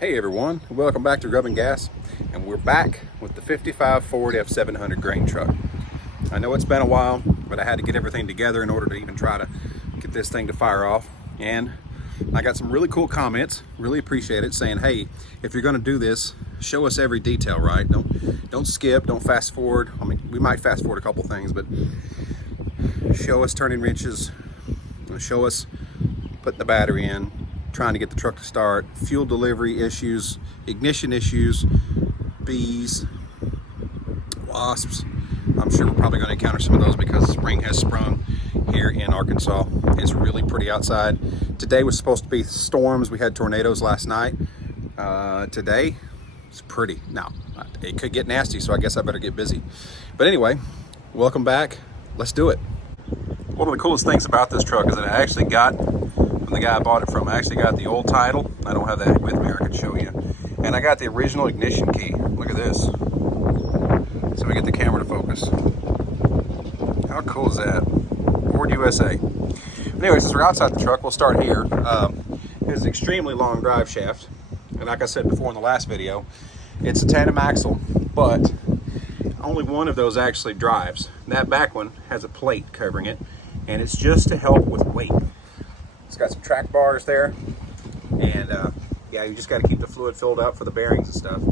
Hey everyone, welcome back to Grub and Gas, and we're back with the 55 Ford F-700 grain truck. I know it's been a while, but I had to get everything together in order to even try to get this thing to fire off. And I got some really cool comments, really appreciate it, saying, hey, if you're gonna do this, show us every detail, right? Don't skip, don't fast forward. I mean, we might fast forward a couple things, but show us turning wrenches, show us putting the battery in, trying to get the truck to start, fuel delivery issues, ignition issues, bees, wasps. I'm sure we're probably going to encounter some of those because spring has sprung here in Arkansas. It's really pretty outside. Today was supposed to be storms. We had tornadoes last night. Today it's pretty. Now, it could get nasty, so I guess I better get busy. But anyway, welcome back. Let's do it. One of the coolest things about this truck is that I actually got, from the guy I bought it from, I actually got the old title. I don't have that with me, I could show you. And I got the original ignition key. Look at this. So we get the camera to focus. How cool is that? Ford USA. Anyway, since we're outside the truck, we'll start here. It's an extremely long drive shaft. And like I said before in the last video, it's a tandem axle, but only one of those actually drives. That back one has a plate covering it, and it's just to help with weight. It's got some track bars there, and yeah, you just got to keep the fluid filled up for the bearings and stuff.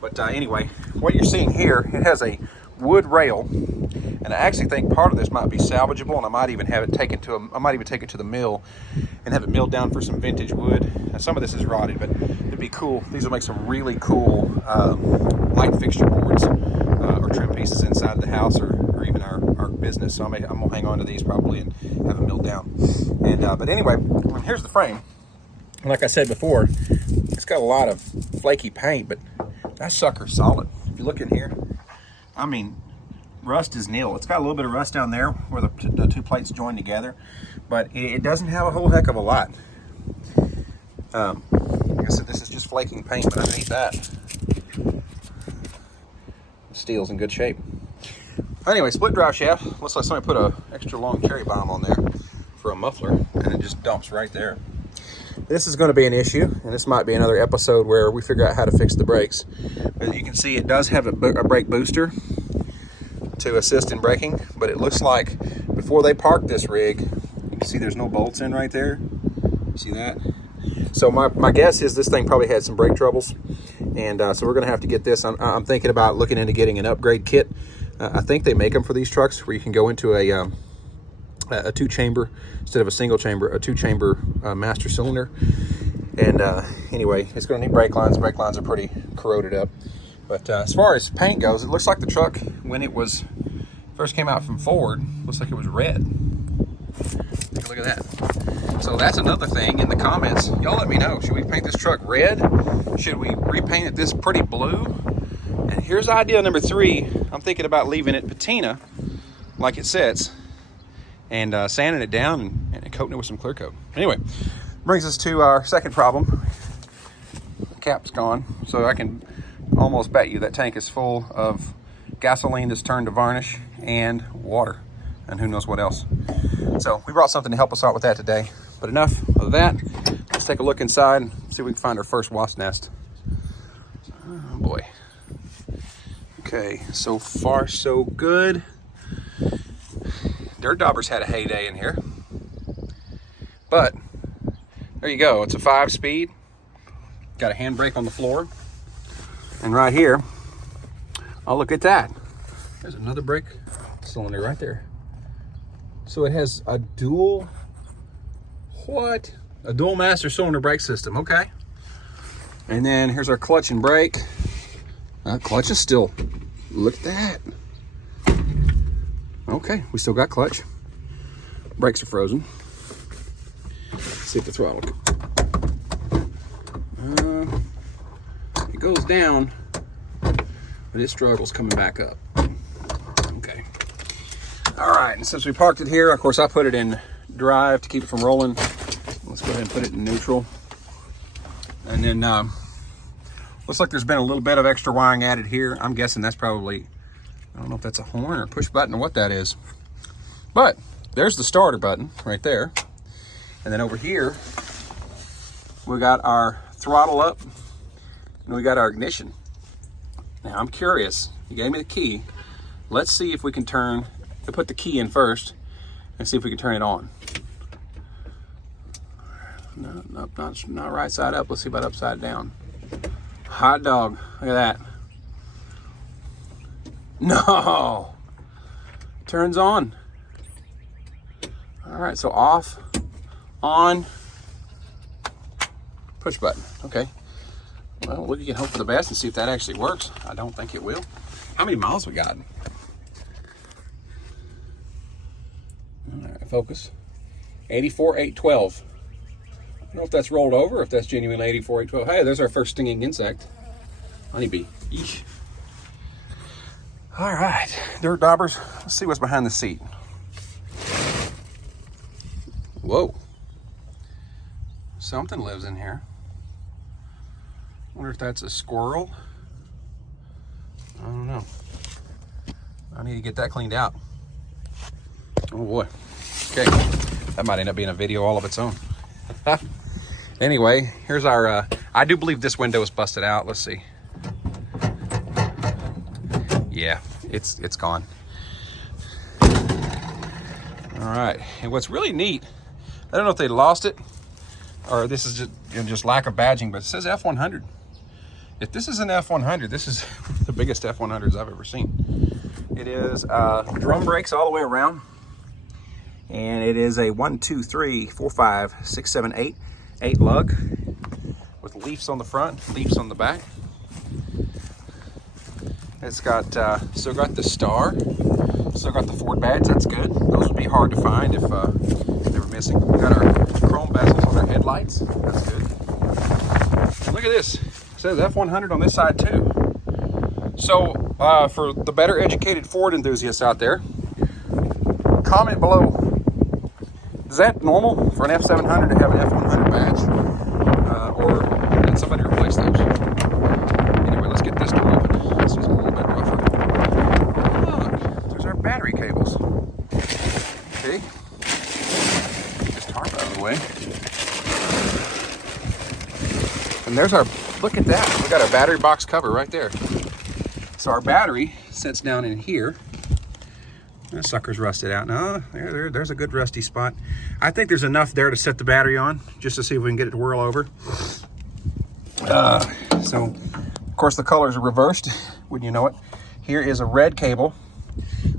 But anyway, what you're seeing here, it has a wood rail, and I actually think part of this might be salvageable, and I might even have it taken to I might even take it to the mill and have it milled down for some vintage wood. Now, some of this is rotted, but it'd be cool. These will make some really cool light fixture boards or trim pieces inside the house or even our business. So I'm gonna hang on to these probably and have them milled down. And but anyway, here's the frame. Like I said before, it's got a lot of flaky paint, but that sucker's solid. If you look in here, I mean, rust is nil. It's got a little bit of rust down there where the two plates join together, but it doesn't have a whole heck of a lot. Like I said, this is just flaking paint, but underneath that, the steel's in good shape. Anyway, split drive shaft. Looks like somebody put a extra long cherry bomb on there for a muffler, and it just dumps right there. This is going to be an issue, and this might be another episode where we figure out how to fix the brakes. But you can see it does have a brake booster to assist in braking, but it looks like before they parked this rig, you can see there's no bolts in right there. See that? So my guess is this thing probably had some brake troubles, and so we're going to have to get this. I'm thinking about looking into getting an upgrade kit. I think they make them for these trucks where you can go into a two-chamber instead of a single chamber, a two-chamber master cylinder. And anyway, it's going to need brake lines. Brake lines are pretty corroded up. But as far as paint goes, it looks like the truck, when it was first came out from Ford, looks like it was red. Take a look at that. So that's another thing in the comments. Y'all let me know. Should we paint this truck red? Should we repaint it this pretty blue? And here's idea number 3. I'm thinking about leaving it patina like it sits and sanding it down and coating it with some clear coat. Anyway, brings us to our second problem. The cap's gone, so I can almost bet you that tank is full of gasoline that's turned to varnish and water and who knows what else. So we brought something to help us out with that today. But enough of that. Let's take a look inside and see if we can find our first wasp nest. Oh boy. Okay, so far so good. Dirt Daubers had a heyday in here. But there you go. It's a 5-speed. Got a handbrake on the floor. And right here, oh, look at that. There's another brake cylinder right there. So it has a dual, a dual master cylinder brake system, okay. And then here's our clutch and brake. Clutch is still, look at that. Okay, we still got clutch. Brakes are frozen. Let's see if the throttle. It goes down, but it struggles coming back up. Okay. All right, and since we parked it here, of course, I put it in drive to keep it from rolling. Let's go ahead and put it in neutral. And then looks like there's been a little bit of extra wiring added here. I'm guessing that's probably, I don't know if that's a horn or push button or what that is. But there's the starter button right there. And then over here, we got our throttle up And we got our ignition. Now I'm curious, he gave me the key. Let's see if we can put the key in first and see if we can turn it on. No, nope, not right side up. Let's see about upside down. Hot dog, look at that. No, turns on. All right, so off, on, push button, okay. Well, we can hope for the best and see if that actually works. I don't think it will. How many miles we got? All right, focus. 84,812. I don't know if that's rolled over or if that's genuinely 84,812. Hey, there's our first stinging insect. Honeybee. Eesh. All right, dirt daubers. Let's see what's behind the seat. Whoa. Something lives in here. Wonder if that's a squirrel. I don't know. I need to get that cleaned out. Oh boy. Okay, that might end up being a video all of its own. Anyway, here's our, I do believe this window is busted out. Let's see. Yeah, it's gone. All right, and what's really neat, I don't know if they lost it or this is just lack of badging, but it says F-100. If this is an F-100, this is the biggest F-100s I've ever seen. It is drum brakes all the way around. And it is a 1, 2, 3, 4, 5, 6, 7, 8 lug with leafs on the front, leafs on the back. It's got still got the star, still got the Ford badge. That's good. Those would be hard to find if they were missing. We got our chrome bezels on our headlights. That's good. And look at this. It says F-100 on this side too. So for the better educated Ford enthusiasts out there, comment below. Is that normal for an F-700 to have an F-100 badge? Or did somebody replace those? Anyway, let's get this door open. This is a little bit rougher. Look, there's our battery cables. Okay. Just tarp out of the way. And there's our, look at that. We got our battery box cover right there. So our battery sits down in here. That sucker's rusted out. No, there's a good rusty spot. I think there's enough there to set the battery on, just to see if we can get it to whirl over. So, of course, the colors are reversed, wouldn't you know it. Here is a red cable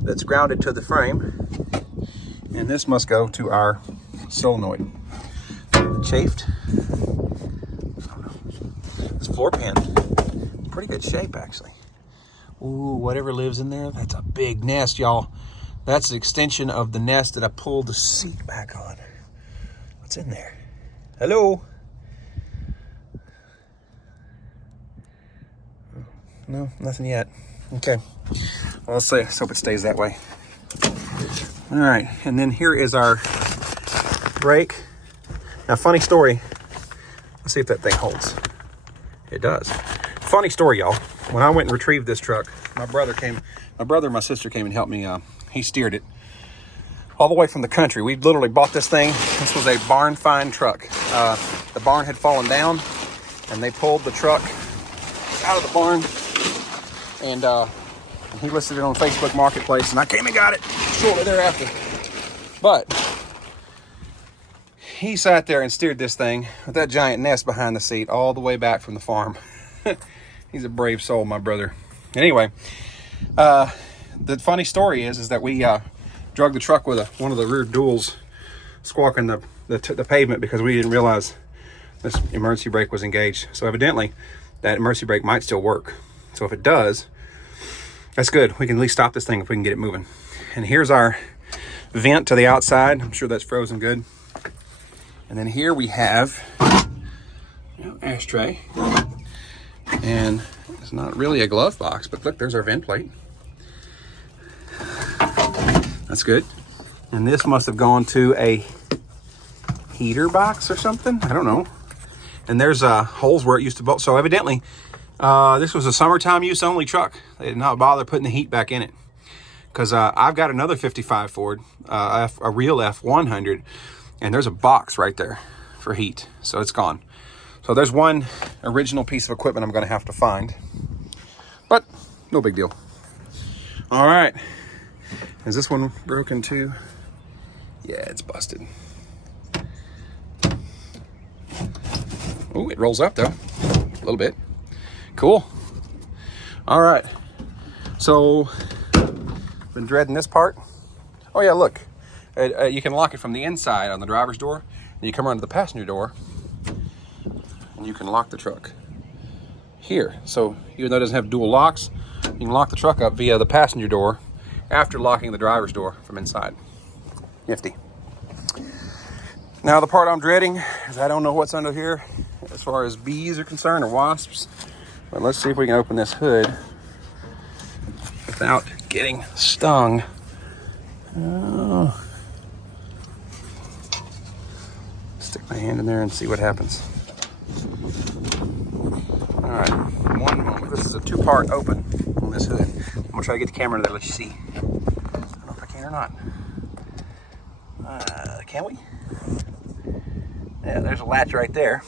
that's grounded to the frame, and this must go to our solenoid. Chafed. This floor pan, pretty good shape, actually. Ooh, whatever lives in there, that's a big nest, y'all. That's the extension of the nest that I pulled the seat back on. What's in there? Hello? No, nothing yet. Okay. Well, let's hope it stays that way. All right, and then here is our brake. Now, funny story. Let's see if that thing holds. It does. Funny story, y'all. When I went and retrieved this truck, my brother and my sister came and helped me. He steered it all the way from the country. We literally bought this thing. This was a barn find truck. The barn had fallen down, and they pulled the truck out of the barn, and he listed it on Facebook Marketplace, and I came and got it shortly thereafter. But he sat there and steered this thing with that giant nest behind the seat all the way back from the farm. He's a brave soul, my brother. Anyway, the funny story is that we drug the truck with one of the rear duals squawking the pavement because we didn't realize this emergency brake was engaged. So evidently that emergency brake might still work. So if it does, that's good. We can at least stop this thing if we can get it moving. And here's our vent to the outside. I'm sure that's frozen good. And then here we have ashtray. And it's not really a glove box, but look, there's our vent plate. That's good. And this must have gone to a heater box or something. I don't know. And there's holes where it used to bolt. So evidently, this was a summertime use only truck. They did not bother putting the heat back in it. Because I've got another 55 Ford, a real F-100, and there's a box right there for heat. So it's gone. So there's one original piece of equipment I'm going to have to find, but no big deal. All right, is this one broken too? Yeah, it's busted. Oh, it rolls up though, a little bit. Cool. All right, so been dreading this part. Oh yeah, look, you can lock it from the inside on the driver's door, and you come around to the passenger door, and you can lock the truck here. So even though it doesn't have dual locks, you can lock the truck up via the passenger door after locking the driver's door from inside. Nifty. Now the part I'm dreading is I don't know what's under here as far as bees are concerned or wasps. But let's see if we can open this hood without getting stung. Oh. Stick my hand in there and see what happens. All right, one moment. This is a two-part open on this hood. I'm gonna try to get the camera in there, let you see. I don't know if I can or not. Can we? Yeah, there's a latch right there.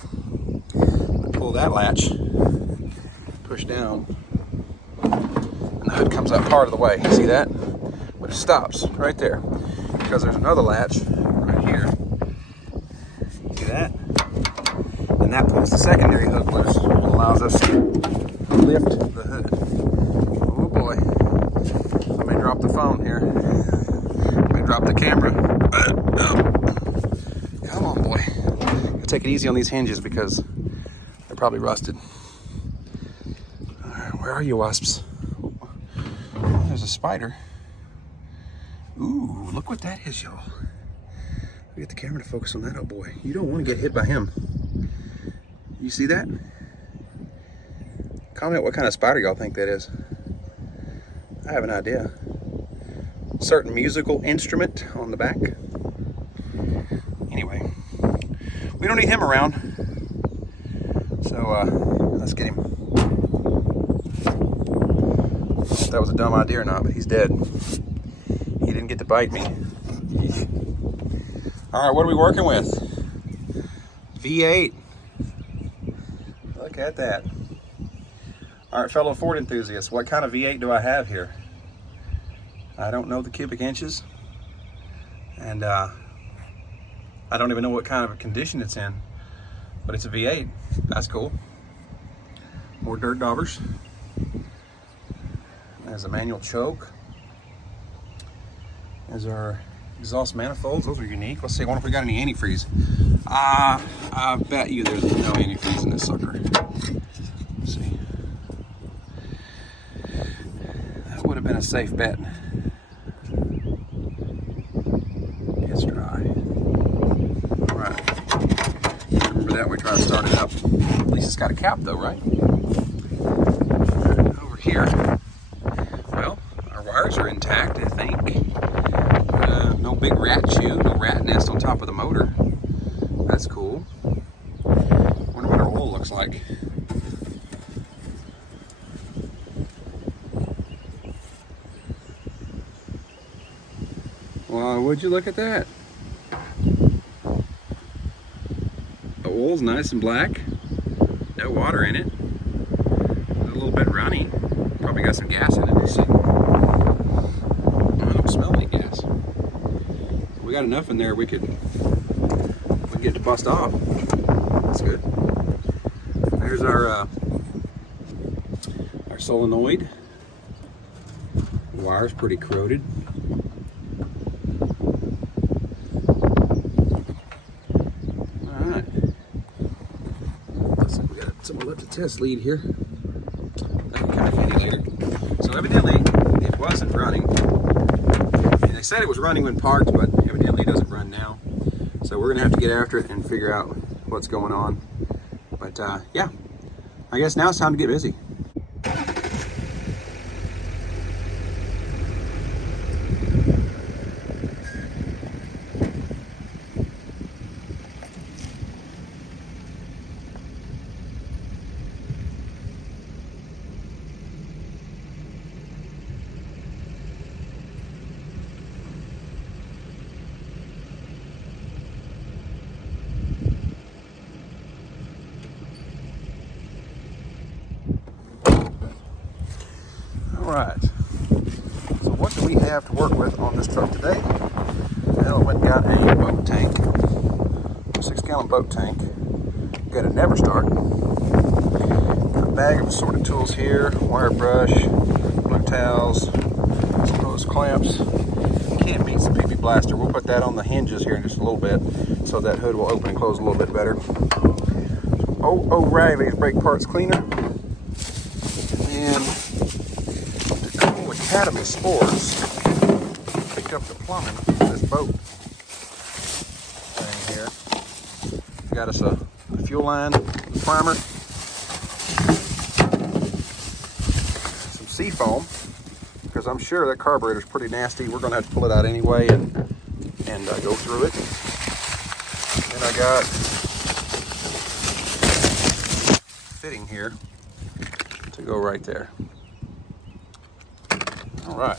Pull that latch, push down, and the hood comes up part of the way. See that? But it stops right there because there's another latch right here. See that? And that pulls the secondary hook loose and allows us to lift the hood. Oh boy. I may drop the phone here. I may drop the camera. Come on, boy. Gotta take it easy on these hinges because they're probably rusted. All right, where are you, wasps? Oh, there's a spider. Ooh, look what that is, y'all. Get the camera to focus on that, oh boy. You don't want to get hit by him. You see that? Comment what kind of spider y'all think that is. I have an idea. Certain musical instrument on the back. Anyway, we don't need him around. So let's get him. I don't know if that was a dumb idea or not, but he's dead. He didn't get to bite me. All right, what are we working with? V8. Look at that. All right, fellow Ford enthusiasts, what kind of V8 do I have here? I don't know the cubic inches, and I don't even know what kind of a condition it's in, but it's a V8. That's cool. More dirt daubers. There's a manual choke. There's our exhaust manifolds. Those are unique. Let's see, I wonder if we got any antifreeze. I bet you there's no antifreeze in this sucker. Let's see. That would have been a safe bet. It's dry. All right. Remember that when we try to start it up. At least it's got a cap though, right? Over here. Well, our wires are intact, I think. No big rat chew, no rat nest on top of the motor. That's cool. Wonder what our oil looks like. Well, would you look at that? The oil's nice and black. No water in it. A little bit runny. Probably got some gas in it. Let's see. I don't smell any gas. We got enough in there we could get it to bust off. That's good. There's our solenoid. The wire's pretty corroded. All right. Looks like we got someone left a test lead here. That'd be kind of handy later. So evidently it wasn't running. And they said it was running when parked, but evidently it doesn't run now. So we're gonna have to get after it and figure out what's going on. But yeah, I guess now it's time to get busy. Alright, so what do we have to work with on this truck today? Well, I went and got a boat tank, a 6-gallon boat tank. Got a never start. Got a bag of assorted tools here, wire brush, blue towels, some hose clamps. Can't beat some PP blaster. We'll put that on the hinges here in just a little bit so that hood will open and close a little bit better. O'Reilly's brake parts cleaner. And the cool Academy Spores. Picked up the plumbing for this boat thing here. Got us a fuel line, primer, some seafoam, because I'm sure that carburetor is pretty nasty. We're going to have to pull it out anyway and go through it. And I got fitting here to go right there. All right.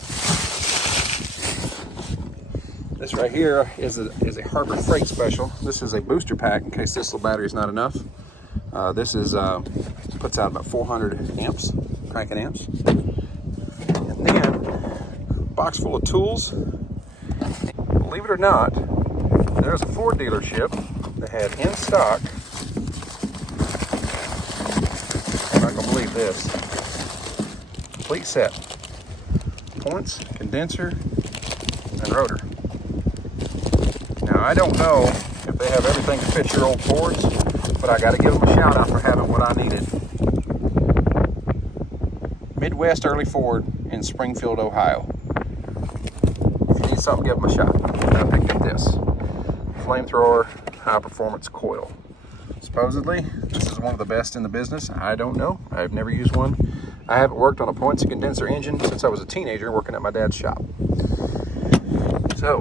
This right here is a Harbor Freight special. This is a booster pack in case this little battery is not enough. This is puts out about 400 amps, cranking amps. And then box full of tools. Believe it or not, there's a Ford dealership that had in stock. I'm not gonna believe this. Complete set. Points, condenser, and rotor. Now, I don't know if they have everything to fit your old Fords, but I got to give them a shout out for having what I needed. Midwest Early Ford in Springfield, Ohio. If you need something, give them a shot. I picked up this flamethrower high performance coil. Supposedly, this is one of the best in the business. I don't know. I've never used one. I haven't worked on a points and condenser engine since I was a teenager working at my dad's shop. So,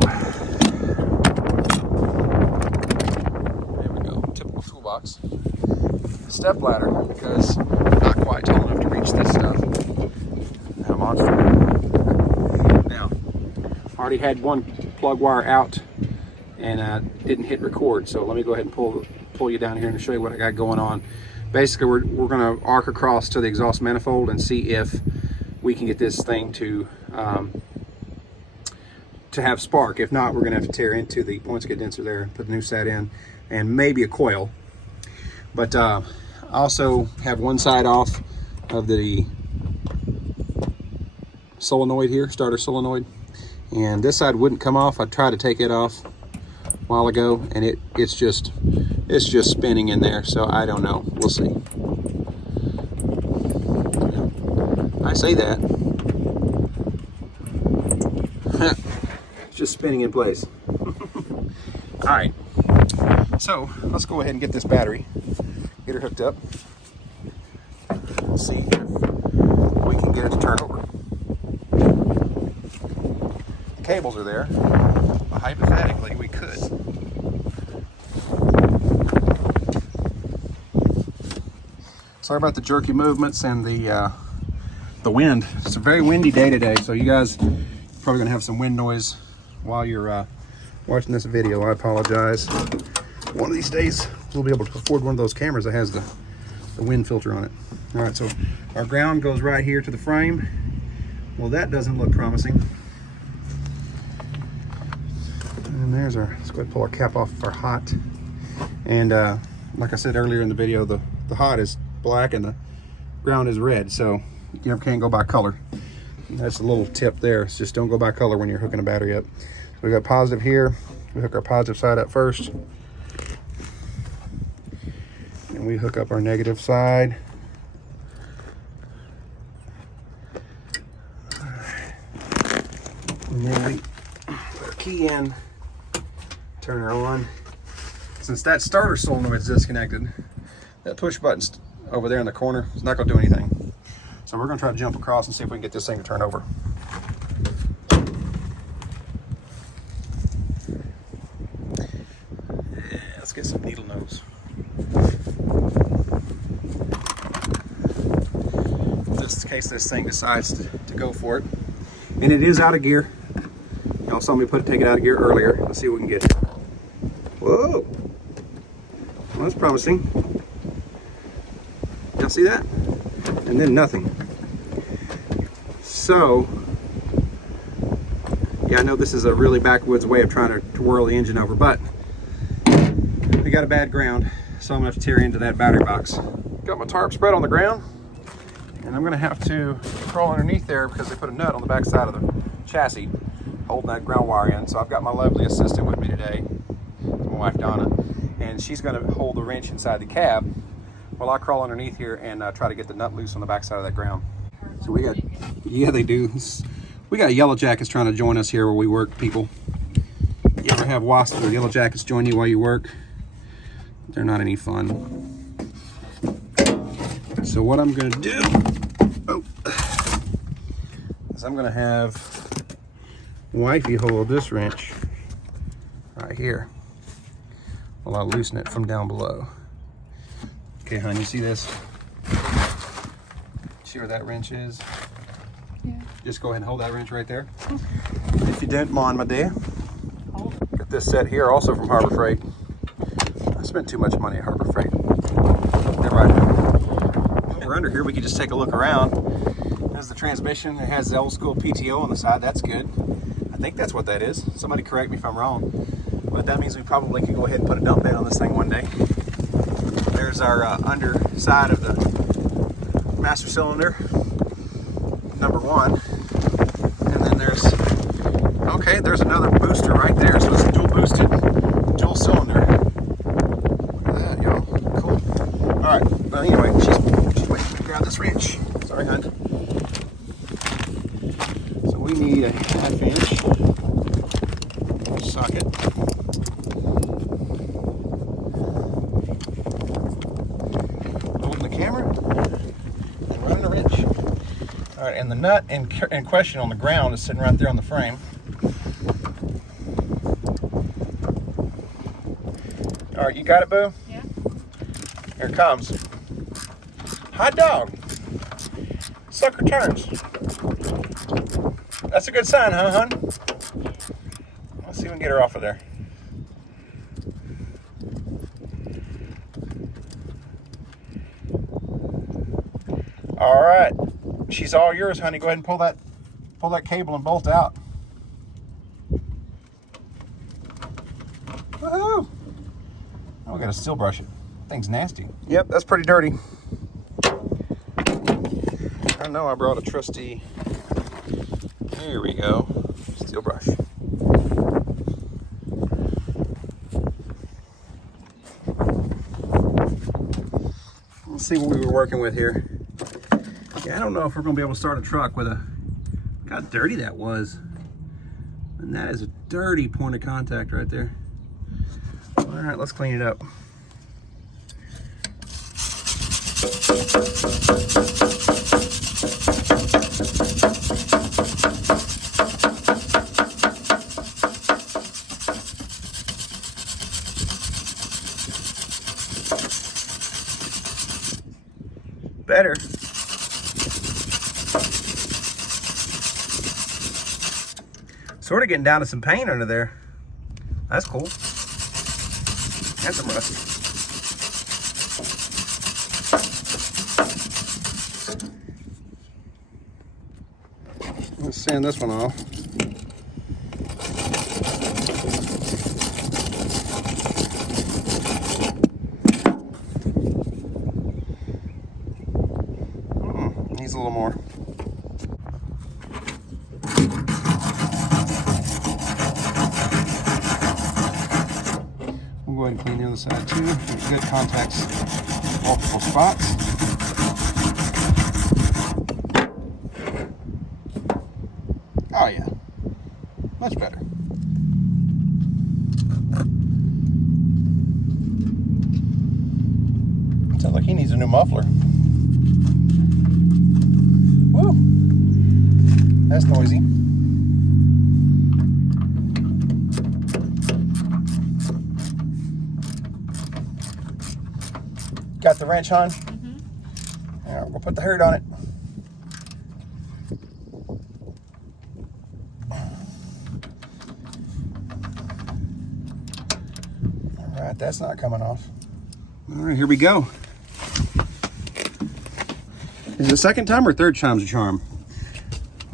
toolbox, step ladder, because I'm not quite tall enough to reach this stuff. Now, monster. Now, I already had one plug wire out and didn't hit record, so let me go ahead and pull you down here and show you what I got going on. Basically, we're going to arc across to the exhaust manifold and see if we can get this thing to have spark. If not, we're going to have to tear into the points condenser there and put the new set in, and maybe a coil. But I also have one side off of the solenoid here, starter solenoid, and this side wouldn't come off. I tried to take it off a while ago, and it's just spinning in there, so I don't know. We'll see. I say that. It's just spinning in place. All right. So let's go ahead and get this battery, get her hooked up, and see if we can get it to turn over. The cables are there. Hypothetically, we could. Sorry about the jerky movements and the wind. It's a very windy day today, so you guys are probably gonna have some wind noise while you're watching this video. I apologize. One of these days we'll be able to afford one of those cameras that has the wind filter on it. All right, so our ground goes right here to the frame. Well, that doesn't look promising. And there's our, let's go ahead and pull our cap off of our hot. And like I said earlier in the video, the hot is black and the ground is red, so you never can go by color. And that's a little tip there. It's just don't go by color when you're hooking a battery up. So we got positive here. We hook our positive side up first. And we hook up our negative side. And then we put our key in, turn her on. Since that starter solenoid is disconnected, that push button's over there in the corner. It's not going to do anything. So we're going to try to jump across and see if we can get this thing to turn over. Yeah, let's get some needle nose. Just in case this thing decides to go for it. And it is out of gear. Y'all saw me take it out of gear earlier. Let's see what we can get. Whoa! Well, that's promising. Y'all see that? And then nothing. So, yeah, I know this is a really backwoods way of trying to twirl the engine over, but we got a bad ground, so I'm gonna have to tear into that battery box. Got my tarp spread on the ground, and I'm gonna have to crawl underneath there because they put a nut on the back side of the chassis holding that ground wire in. So I've got my lovely assistant with me today, my wife Donna, and she's gonna hold the wrench inside the cab while I crawl underneath here and try to get the nut loose on the back side of that ground. So we got, yeah, they do. We got Yellowjackets trying to join us here where we work, people. You ever have wasps or Yellowjackets join you while you work? They're not any fun. So what I'm gonna do, is I'm gonna have wifey hold this wrench right here while I loosen it from down below. Okay, hon, you see this? See where that wrench is? Yeah. Just go ahead and hold that wrench right there. If you don't mind, my dear. Got this set here, also from Harbor Freight. I spent too much money at Harbor Freight. They're right now. While we're under here, we can just take a look around. There's the transmission. It has the old school PTO on the side. That's good. I think that's what that is. Somebody correct me if I'm wrong. But that means we probably could go ahead and put a dump bed on this thing one day. There's our underside of the master cylinder, number 1. And then there's, okay, there's another booster right there. So it's a dual boosted, dual cylinder. Look at that, y'all. Cool. All right, but anyway, she's waiting for me to grab this wrench. Sorry, hon. So we need a 1/2 inch socket. Holding the camera and running the wrench. All right, and the nut in question on the ground is sitting right there on the frame. All right, you got it, boo? Yeah. Here it comes. Hot dog. Sucker turns. That's a good sign, huh, hon? Let's see if we can get her off of there. All right, she's all yours, honey. Go ahead and pull that cable and bolt out. Woohoo! Oh, we gotta steel brush it. Thing's nasty. Yep, that's pretty dirty. I know I brought a trusty. Here we go. Steel brush. Let's see what we were working with here. Yeah, I don't know if we're gonna be able to start a truck with a, look how dirty that was. And that is a dirty point of contact right there. All right, let's clean it up. Better. Sort of getting down to some paint under there. That's cool. And some rust. Let's sand this one off. Needs a little more. We'll go ahead and clean the other side too. Good contacts, multiple spots. Oh yeah, much better. Sounds like he needs a new muffler. Woo! That's noisy. Got the wrench on? Mm-hmm. All right, we'll put the hood on it. All right, that's not coming off. All right, here we go. Is it the second time or third time's a charm?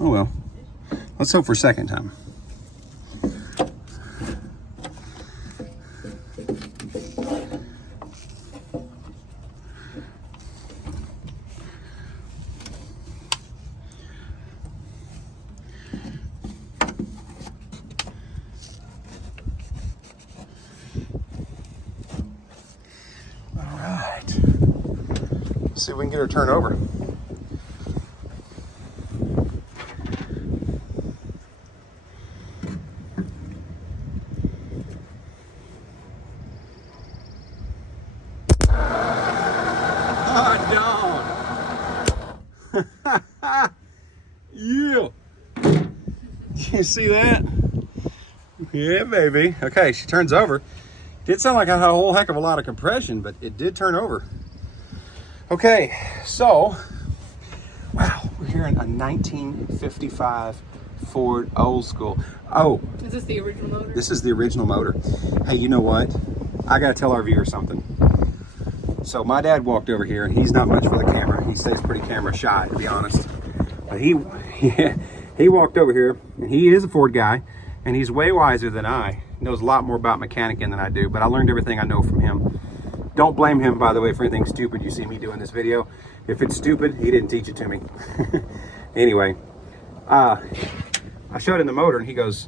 Oh well. Let's hope for a second time. All right. Let's see if we can get her turned over. Yeah. You see that? Yeah, baby. Okay, she turns over. Did sound like I had a whole heck of a lot of compression, but it did turn over. Okay, so, wow, we're here in a 1955 Ford old school. Oh. Is this the original motor? This is the original motor. Hey, you know what? I gotta tell our viewers something. So my dad walked over here, and he's not much for the camera. He stays pretty camera shy, to be honest. But he walked over here, and he is a Ford guy, and he's way wiser than I. He knows a lot more about mechanicking than I do, but I learned everything I know from him. Don't blame him, by the way, for anything stupid you see me do in this video. If it's stupid, he didn't teach it to me. Anyway, I showed him the motor, and he goes,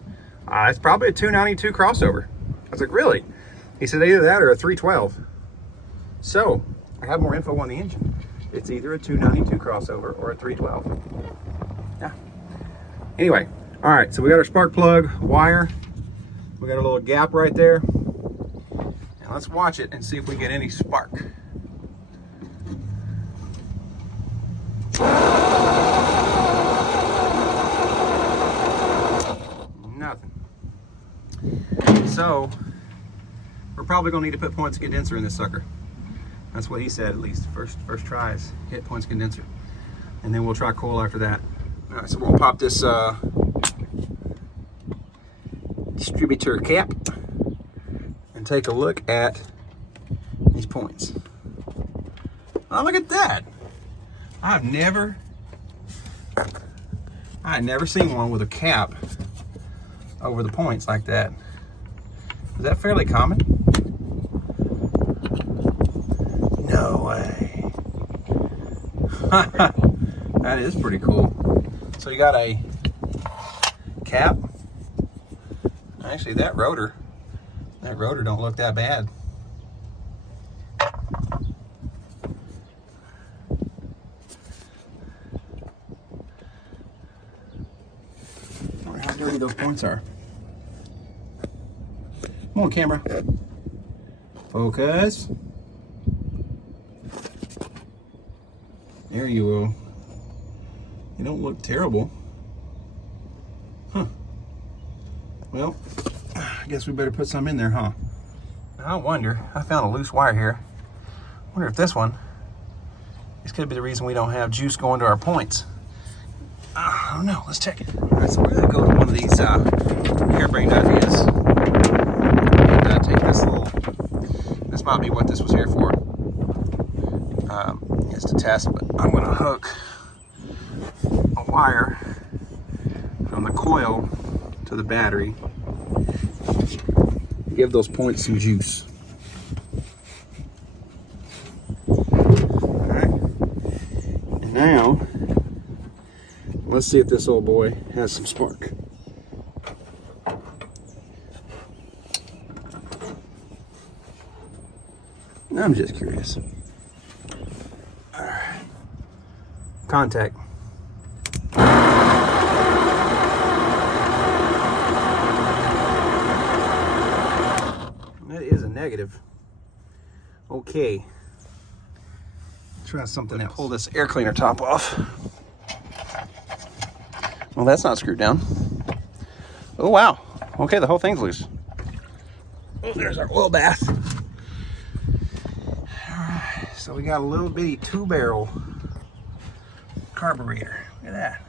it's probably a 292 crossover. I was like, really? He said, either that or a 312. So, I have more info on the engine. It's either a 292 crossover or a 312. Yeah. Anyway, all right, so we got our spark plug wire. We got a little gap right there. Now let's watch it and see if we get any spark. Nothing. So, we're probably gonna need to put points condenser in this sucker. That's what he said, at least. First tries, hit points condenser. And then we'll try coil after that. All right, so we'll pop this distributor cap and take a look at these points. Oh, look at that. I've never seen one with a cap over the points like that. Is that fairly common? No way. That is pretty cool. So you got a cap. Actually, that rotor don't look that bad. I wonder how dirty those points are. Come on, camera. Focus. There you go. They don't look terrible. Huh. Well, I guess we better put some in there, huh? I wonder, I found a loose wire here. I wonder if this could be the reason we don't have juice going to our points. I don't know, let's check it. All right, so we're gonna go to one of these harebrained ideas. And take this might be what this was here for. Is to test, but I'm gonna hook a wire from the coil to the battery. Give those points some juice. Alright. And now, let's see if this old boy has some spark. I'm just curious. Alright. Contact. That is a negative. Okay. Try something else. Pull this air cleaner top off. Well, that's not screwed down. Oh, wow. Okay, the whole thing's loose. Oh, there's our oil bath. All right, so we got a little bitty 2-barrel carburetor. Look at that.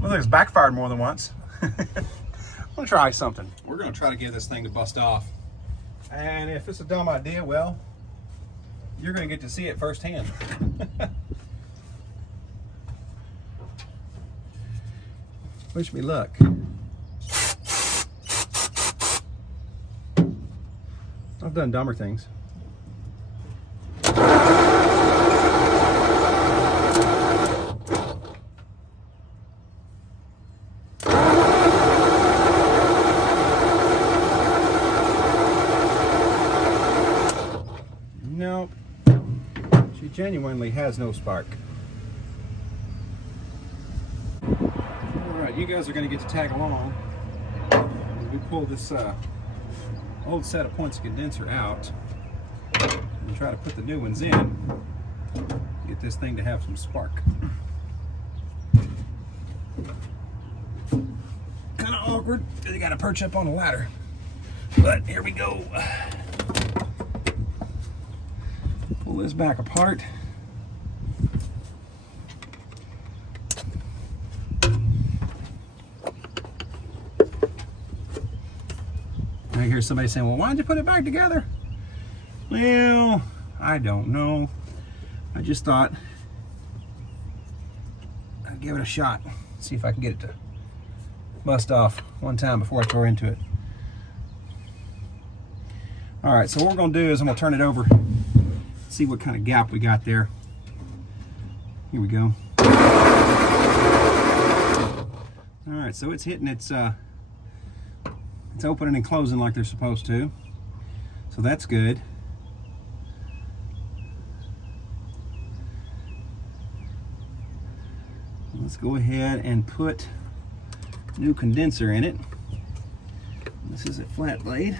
Well, it's backfired more than once. I'm gonna try something. We're gonna try to get this thing to bust off. And if it's a dumb idea, well, you're gonna get to see it firsthand. Wish me luck. I've done dumber things. Nope. She genuinely has no spark. Alright, you guys are going to get to tag along as we pull this old set of points of condenser out and try to put the new ones in. Get this thing to have some spark. Kind of awkward because you got to perch up on a ladder. But here we go. Pull this back apart. I hear somebody saying, well, why'd you put it back together? Well, I don't know. I just thought I'd give it a shot. See if I can get it to bust off one time before I throw into it. All right, so what we're gonna do is I'm gonna turn it over, see what kind of gap we got there. Here we go. All right, so it's hitting its opening and closing like they're supposed to. So that's good. Let's go ahead and put new condenser in it. This is a flat blade.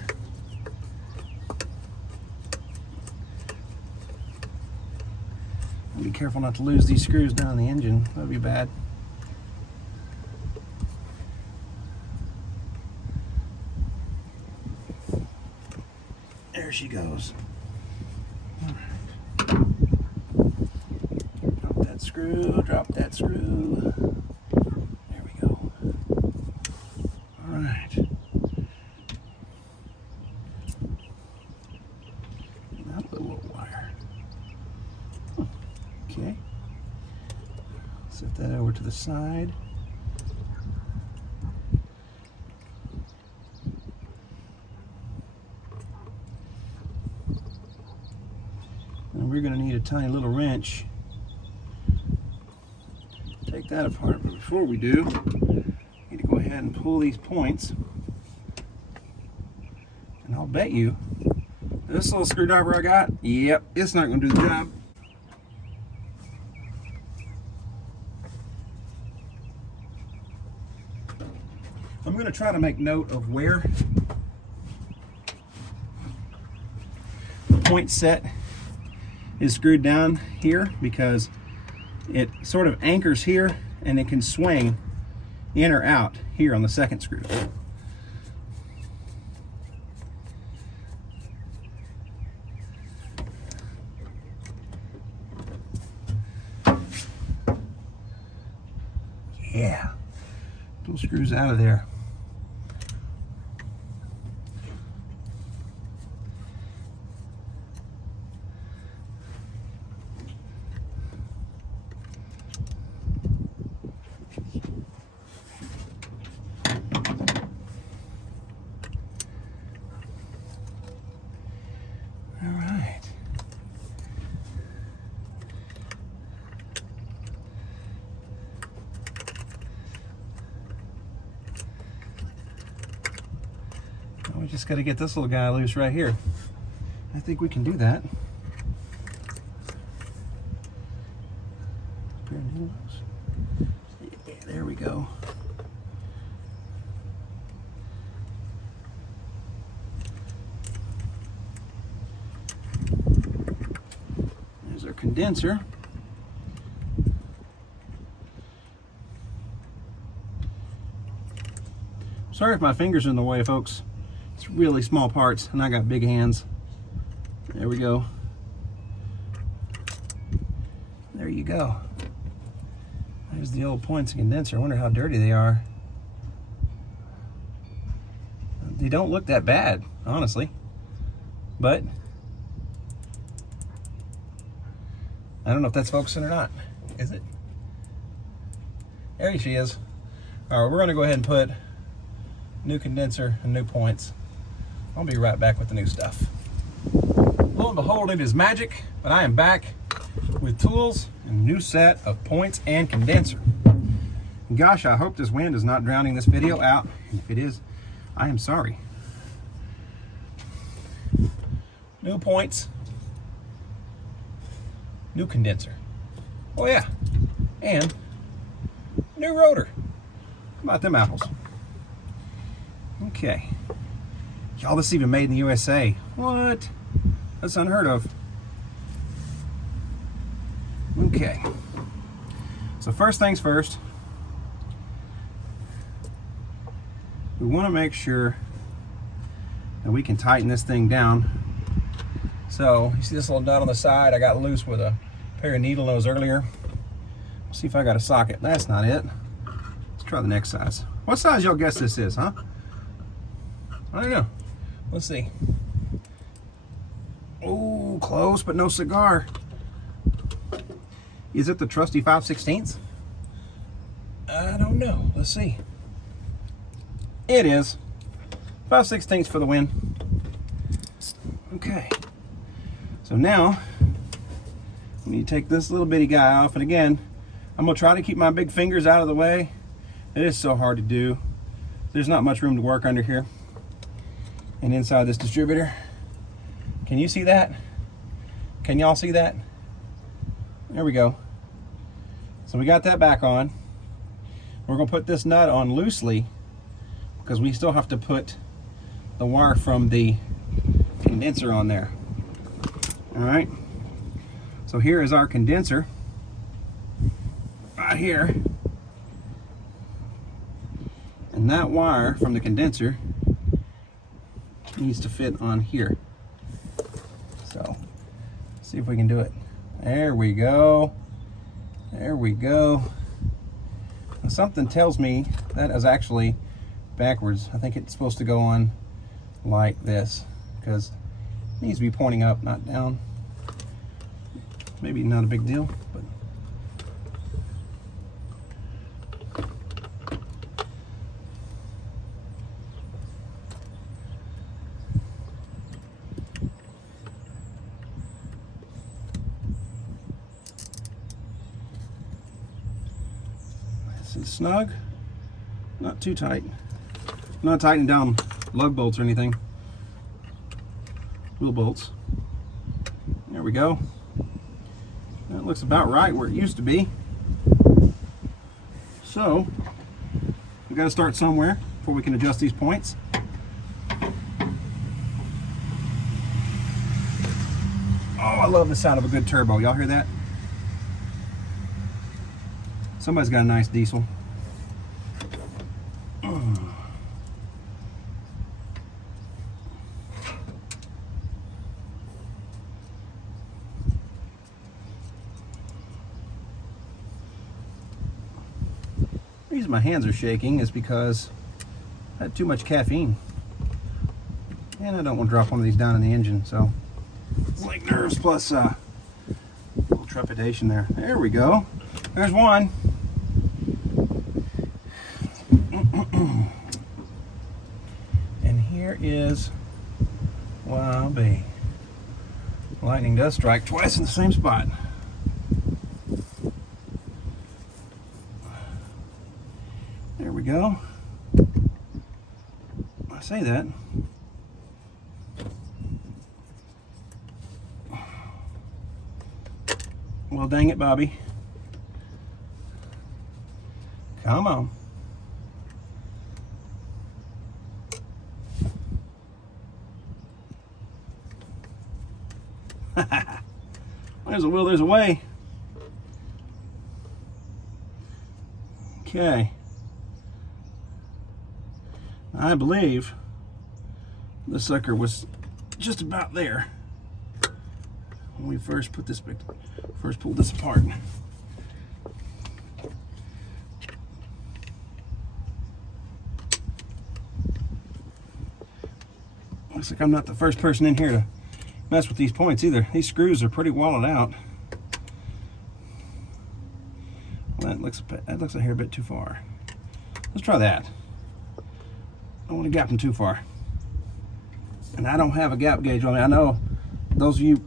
Be careful not to lose these screws down the engine. That'd be bad. There she goes. All right. Drop that screw, drop that screw. There we go. All right. Not the little wire. Okay. Set that over to the side. And we're going to need a tiny little wrench. Take that apart, but before we do, we need to go ahead and pull these points. And I'll bet you, this little screwdriver I got, yep, it's not going to do the job. I'm going to try to make note of where the point set is screwed down here, because it sort of anchors here and it can swing in or out here on the second screw. Yeah, those screws out of there. We just got to get this little guy loose right here. I think we can do that. Yeah, there we go. There's our condenser. Sorry if my fingers are in the way, folks. It's really small parts and I got big hands. There we go. There you go. There's the old points of condenser. I wonder how dirty they are. They don't look that bad, honestly. But I don't know if that's focusing or not. Is it? There she is. All right, we're gonna go ahead and put new condenser and new points. I'll be right back with the new stuff. Lo and behold, it is magic, but I am back with tools and a new set of points and condenser. And gosh, I hope this wind is not drowning this video out. And if it is, I am sorry. New points, new condenser. Oh yeah, and new rotor. How about them apples? Okay. Y'all, this is even made in the USA. What? That's unheard of. Okay. So first things first, we want to make sure that we can tighten this thing down. So you see this little nut on the side? I got loose with a pair of needle nose earlier. Let's see if I got a socket. That's not it. Let's try the next size. What size y'all guess this is, huh? I don't know. Let's see. Oh, close, but no cigar. Is it the trusty 5/16? I don't know. Let's see. It is. 5/16 for the win. Okay. So now, we need to take this little bitty guy off. And again, I'm going to try to keep my big fingers out of the way. It is so hard to do. There's not much room to work under here. And inside this distributor. Can you see that? Can y'all see that? There we go. So we got that back on. We're going to put this nut on loosely because we still have to put the wire from the condenser on there. All right. So here is our condenser right here. And that wire from the condenser needs to fit on here. So, see if we can do it. There we go. There we go. Now, something tells me that is actually backwards. I think it's supposed to go on like this because it needs to be pointing up, not down. Maybe not a big deal, but this is snug, not too tight. I'm not tightening down lug bolts or anything. Wheel bolts. There we go. That looks about right where it used to be. So, we've got to start somewhere before we can adjust these points. Oh, I love the sound of a good turbo. Y'all hear that? Somebody's got a nice diesel. The reason my hands are shaking is because I had too much caffeine. And I don't want to drop one of these down in the engine, so it's like nerves plus a little trepidation there. There we go. There's one. And here is YB. Lightning does strike twice in the same spot. There we go. I say that. Well, dang it, Bobby. Come on. There's a will, there's a way. Okay. I believe this sucker was just about there when we first pulled this apart. Looks like I'm not the first person in here to mess with these points either. These screws are pretty walled out. Well, that looks a hair bit too far. Let's try that. I don't want to gap them too far. And I don't have a gap gauge on me. I know those of you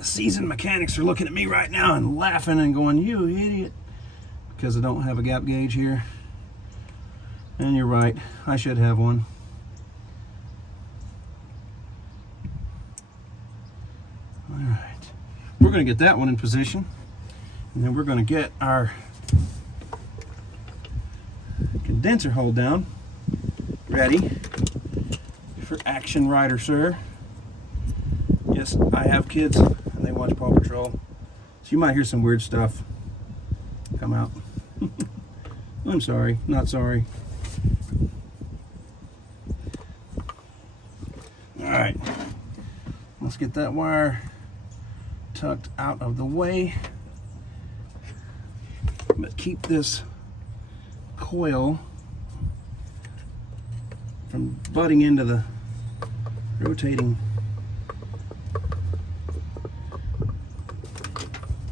seasoned mechanics are looking at me right now and laughing and going, "You idiot," because I don't have a gap gauge here. And you're right, I should have one. All right, we're going to get that one in position, and then we're going to get our condenser hold down ready for action, rider sir. Yes, I have kids and they watch Paw Patrol, so you might hear some weird stuff come out. I'm sorry, not sorry. All right, let's get that wire tucked out of the way, but keep this coil from butting into the rotating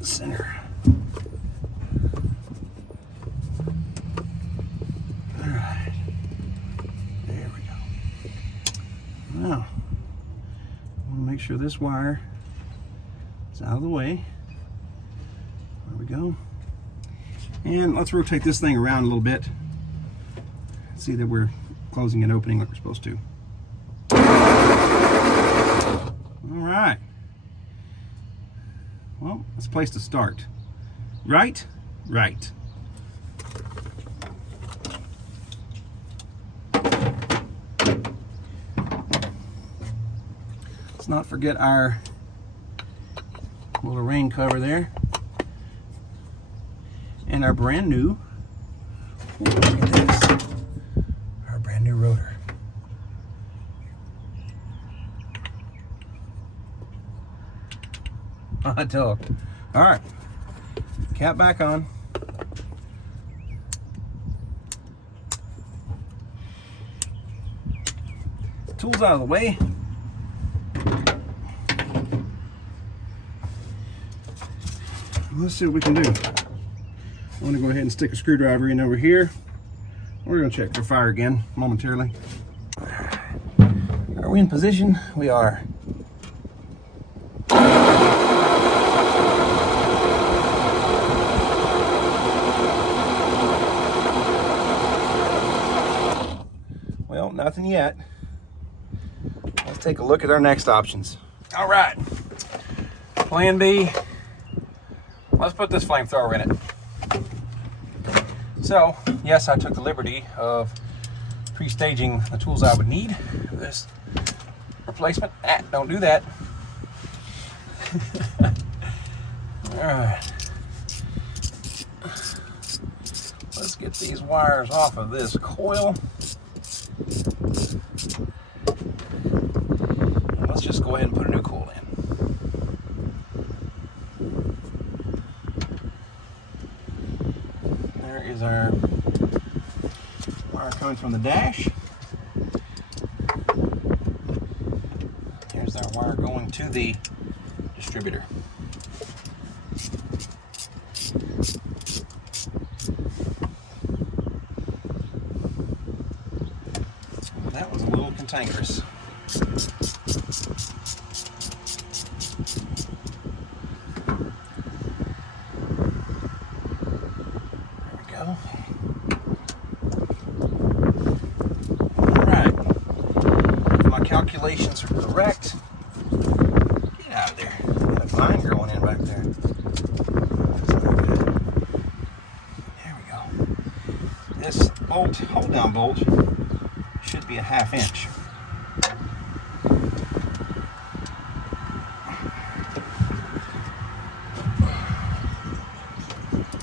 center. All right, there we go. Now, I want to make sure this wire is out of the way. There we go. And let's rotate this thing around a little bit. See that we're closing and opening like we're supposed to. All right. Well, that's a place to start. Right? Right. Let's not forget our little rain cover there. And our brand new, look at this, our brand new rotor. Hot dog. All right, cap back on. Tools out of the way. Let's see what we can do. I'm going to go ahead and stick a screwdriver in over here. We're going to check for fire again momentarily. Are we in position? We are. Well, nothing yet. Let's take a look at our next options. All right. Plan B. Let's put this flamethrower in it. So, yes, I took the liberty of pre-staging the tools I would need for this replacement. Don't do that. All right. Let's get these wires off of this coil. And let's just go ahead and put a new coil in. There is our wire coming from the dash. Here's our wire going to the distributor. That was a little cantankerous. Calculations are correct. Get out of there. Got a vine growing in back there. There we go. This bolt, hold down bolt, should be a 1/2 inch.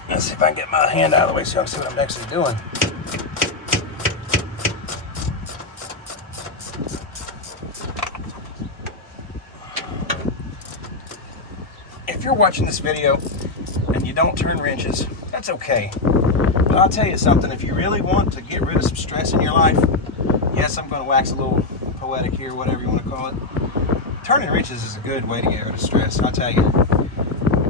Let's see if I can get my hand out of the way so I can see what I'm actually doing. If you're watching this video and you don't turn wrenches, that's okay. But I'll tell you something, if you really want to get rid of some stress in your life, yes, I'm going to wax a little poetic here, whatever you want to call it. Turning wrenches is a good way to get rid of stress, I'll tell you.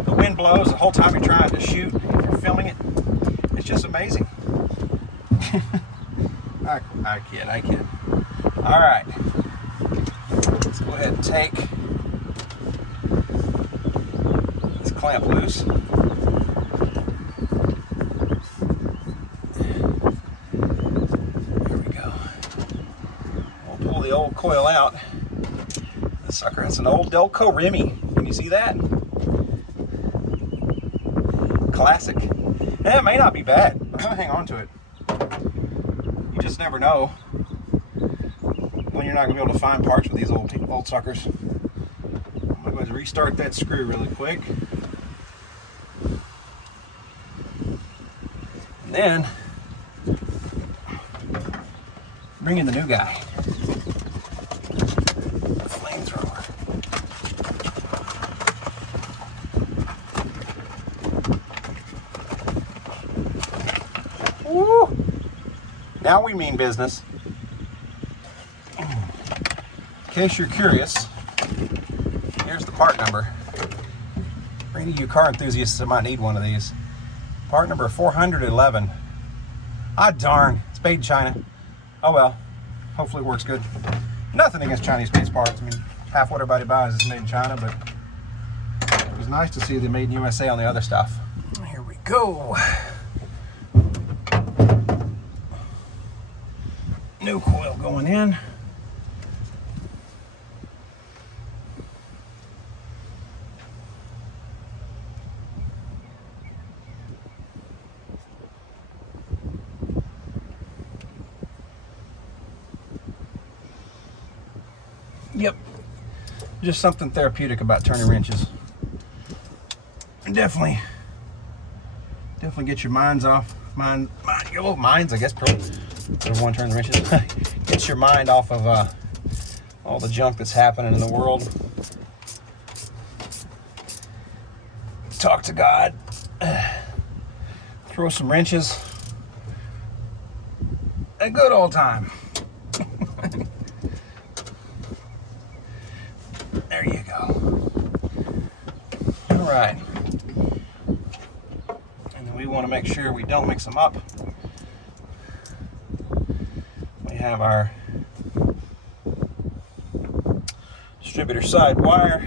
The wind blows the whole time you're trying to shoot, if you're filming it, it's just amazing. I kid. All right, let's go ahead and take this clamp loose. There we go. We'll pull the old coil out. This sucker has an old Delco Remy. Can you see that? Classic. Yeah, it may not be bad, but I'm gonna hang on to it. You just never know when you're not gonna be able to find parts with these old suckers. I'm gonna go ahead and restart that screw really quick. And then bring in the new guy. The flamethrower. Woo! Now we mean business. In case you're curious, here's the part number. For any of you car enthusiasts that might need one of these. Part number 411. Ah, darn. It's made in China. Oh well. Hopefully it works good. Nothing against Chinese-based parts. I mean, half what everybody buys is made in China, but it was nice to see them made in USA on the other stuff. Here we go. New coil going in. Yep, just something therapeutic about turning wrenches. And definitely get your minds off. Minds, I guess. Everyone turns wrenches. Gets your mind off of all the junk that's happening in the world. Talk to God. Throw some wrenches. A good old time. There you go. All right. And then we want to make sure we don't mix them up. We have our distributor side wire.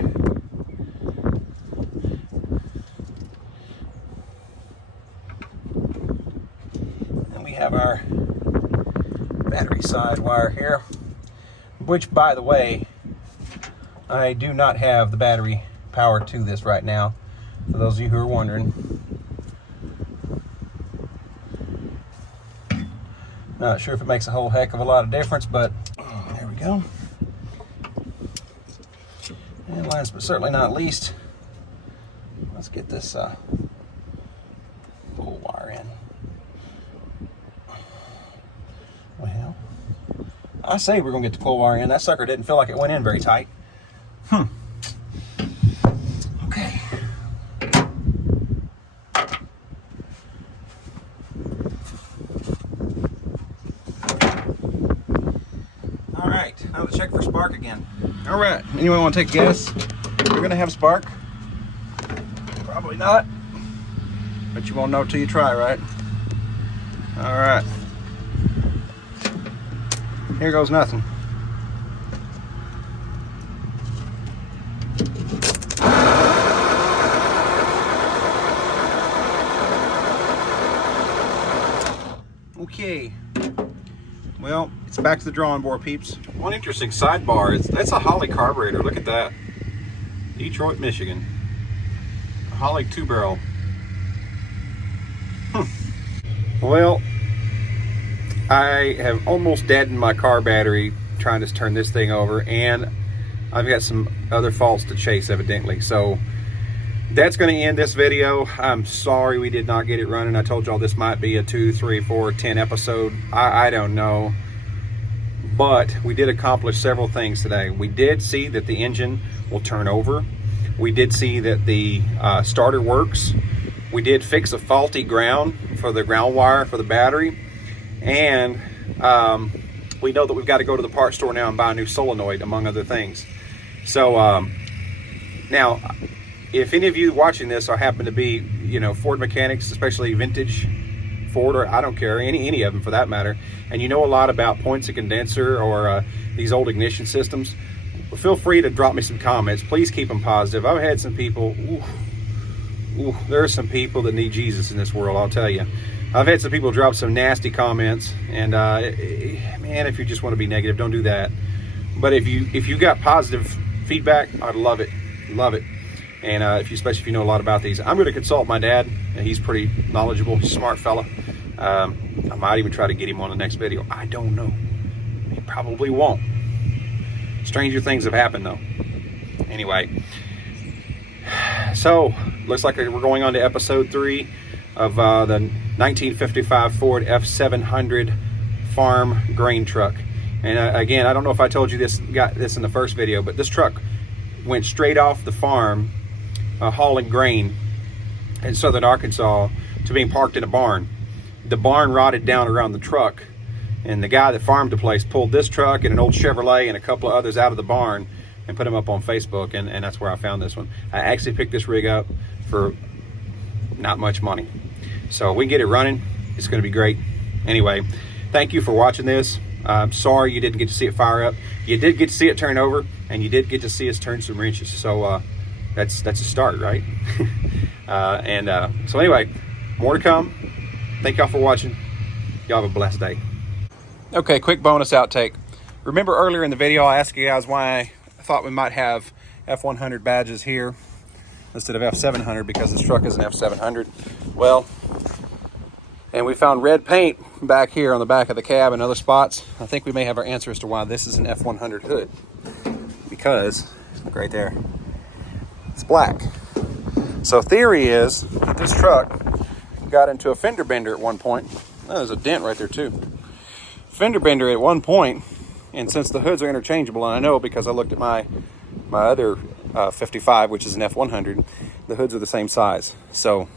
And we have our battery side wire here, which, by the way, I do not have the battery power to this right now, for those of you who are wondering. Not sure if it makes a whole heck of a lot of difference, but there we go. And last but certainly not least, let's get this pull wire in. Well, I say we're gonna get the pull wire in. That sucker didn't feel like it went in very tight. Okay. All right, now let's check for spark again. All right, anyone want to take a guess? You're gonna have spark? Probably not, but you won't know till you try, right? All right. Here goes nothing. Okay, well, it's back to the drawing board, peeps. One interesting sidebar is that's a Holley Carburetor. Look at that. Detroit, Michigan. A Holley 2-barrel. Well, I have almost deadened my car battery trying to turn this thing over, and I've got some other faults to chase, evidently. So that's going to end this video. I'm sorry we did not get it running. I told y'all this might be a 2, 3, 4, 10 episode. I don't know. But we did accomplish several things today. We did see that the engine will turn over. We did see that the starter works. We did fix a faulty ground for the ground wire for the battery. And we know that we've got to go to the parts store now and buy a new solenoid, among other things. So now, if any of you watching this are happen to be, Ford mechanics, especially vintage Ford, or I don't care, any of them for that matter, and you know a lot about points of condenser or these old ignition systems, feel free to drop me some comments. Please keep them positive. I've had some people, there are some people that need Jesus in this world, I'll tell you. I've had some people drop some nasty comments, and man, if you just want to be negative, don't do that. But if you got positive feedback, I'd love it, And especially if you know a lot about these, I'm going to consult my dad. He's pretty knowledgeable, smart fella. I might even try to get him on the next video. I don't know. He probably won't. Stranger things have happened though. Anyway, so looks like we're going on to episode 3 of the 1955 Ford F-700 farm grain truck. And again, I don't know if I told you got this in the first video, but this truck went straight off the farm hauling grain in southern Arkansas to being parked in a barn. The barn rotted down around the truck, and the guy that farmed the place pulled this truck and an old Chevrolet and a couple of others out of the barn and put them up on Facebook, and that's where I found this one. I actually picked this rig up for not much money, so we can get it running. It's going to be great. Anyway, thank you for watching this. I'm sorry you didn't get to see it fire up. You did get to see it turn over, and you did get to see us turn some wrenches, so that's a start, right? So anyway, more to come. Thank y'all for watching. Y'all have a blessed day. Okay, quick bonus outtake. Remember earlier in the video I asked you guys why I thought we might have F-100 badges here instead of F-700, because this truck is an F-700. Well, and we found red paint back here on the back of the cab and other spots. I think we may have our answer as to why this is an F-100 hood. Because, look right there, it's black. So theory is that this truck got into a fender bender at one point. Oh, there's a dent right there too. Fender bender at one point, and since the hoods are interchangeable, and I know because I looked at my other 55, which is an F-100, the hoods are the same size. So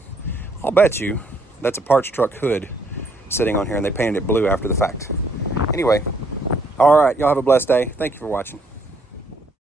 I'll bet you that's a parts truck hood sitting on here, and they painted it blue after the fact. Anyway, all right, y'all have a blessed day. Thank you for watching.